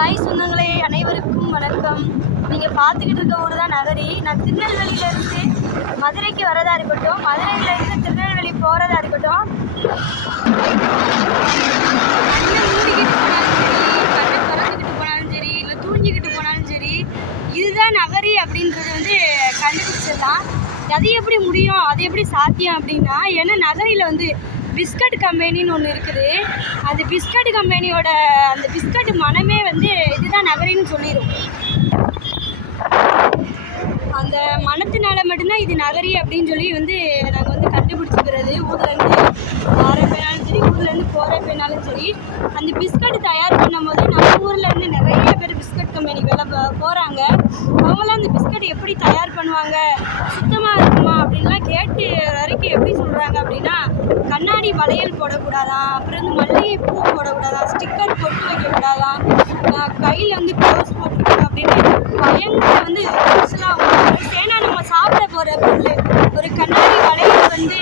Hi சொந்தங்களே அனைவருக்கும் வணக்கம். நீங்கள் பார்த்துக்கிட்டு இருக்க ஊர் தான் நகரி. நான் திருநெல்வேலியிலேருந்து மதுரைக்கு வரதா இருக்கட்டும் மதுரையிலேருந்து திருநெல்வேலி போகிறதா இருக்கட்டும். மூடிக்கிட்டு போனாலும் சரி கண்ணை திறந்துக்கிட்டு போனாலும் சரி இல்லை தூங்கிக்கிட்டு போனாலும் சரி இதுதான் நகரி அப்படின்றது வந்து கண்டுபிடிச்சிடலாம் அது எப்படி முடியும்? அது எப்படி சாத்தியம் அப்படின்னா ஏன்னா நகரியில் வந்து பிஸ்கட் கம்பெனின்னு ஒன்று இருக்குது. அந்த பிஸ்கட் கம்பெனியோட அந்த பிஸ்கட் மனமே வந்து இதுதான் நகரின்னு சொல்லிடும் அந்த மனத்தினால மட்டும்தான் இது நகரி அப்படின்னு சொல்லி வந்து நாங்கள் வந்து கண்டுபிடிச்சிக்கிறது. ஊர்லேருந்து வரப்பேனாலும் சரி ஊர்லேருந்து போகிறப்பேனாலும் சரி அந்த பிஸ்கட் தயார் பண்ணும்போது நம்ம ஊர்லேருந்து நிறைய பேர் பிஸ்கட் கம்பெனிக்கெல்லாம் போ- போகிறாங்க அவங்களாம் அந்த பிஸ்கட் எப்படி தயார் பண்ணுவாங்க? கண்ணாடி வளையல் போடக்கூடாதா? அப்புறம் வந்து மல்லிகை பூ போடக்கூடாதான் ஸ்டிக்கர் போட்டு வைக்கக்கூடாதா? கையில் வந்து க்ளவுஸ் போட்டுக்கணும் அப்படின்னு பயங்கர வந்து ரூல்ஸ்லாம் ஏன்னா நம்ம சாப்பிட போகிற பொருள் ஒரு கண்ணாடி வளையல் வந்து